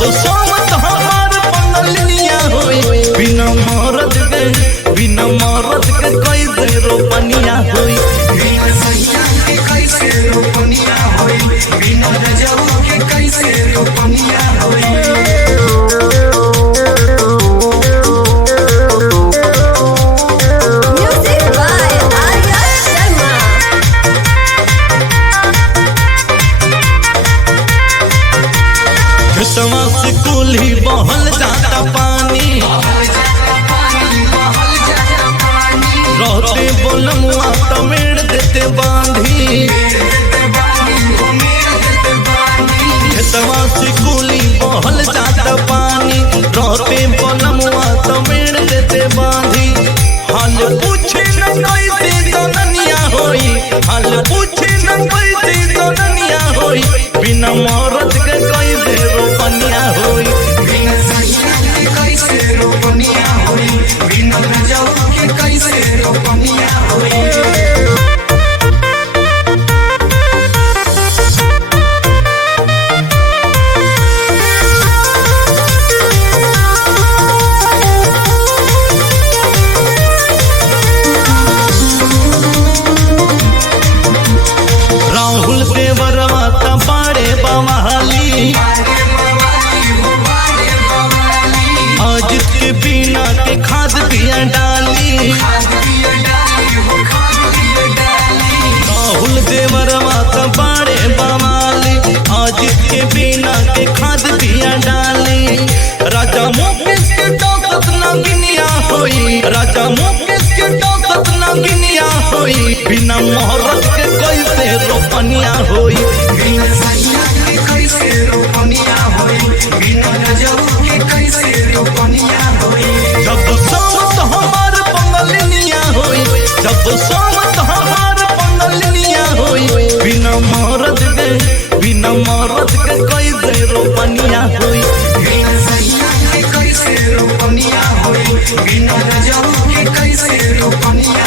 जब सोमत हमार पंगलिया होई बिना मरद के कैसे रोपनिया होई बिना सैया के कैसे रोपनिया होई बिना रजऊ के कैसे रोपनिया से कुल्ही बहल जाता पानी रहते बोलमुआ तमेड़ देते बांधी खेतवा से कुल्ही बहल जाता पानी रहते बोलमुआ तमेड़ देते बांधी हाल पूछे न कैसे जननिया होई हाल पूछे न कैसे जननिया होई बिना मरद के कैसे रोपनिया होई बिना सैया के कैसे रोपनिया होई बिना रजऊ के कैसे रोपनिया होई राहुल देवरवा बाड़े बवाली अजित के बिना के खाद बिया डाली राहुल देवरवा बाड़े बवाली अजित के बिना के खाद बिया डाली राजा मुकेश के दौलत न गिनिया होई राजा मुकेश के दौलत न गिनिया होई बिना मोहरत के कैसे रोपनिया होई बिना सैया के कैसे रोपनिया होई बिना रजऊ के कैसे रोपनिया होई जब सोमत हमार पंगलिया होई जब सोमत हमार पंगलिया होई बिना मरद के कैसे रोपनिया होई बिना सैया के कैसे रोपनिया होई बिना रजऊ के कैसे रोपनिया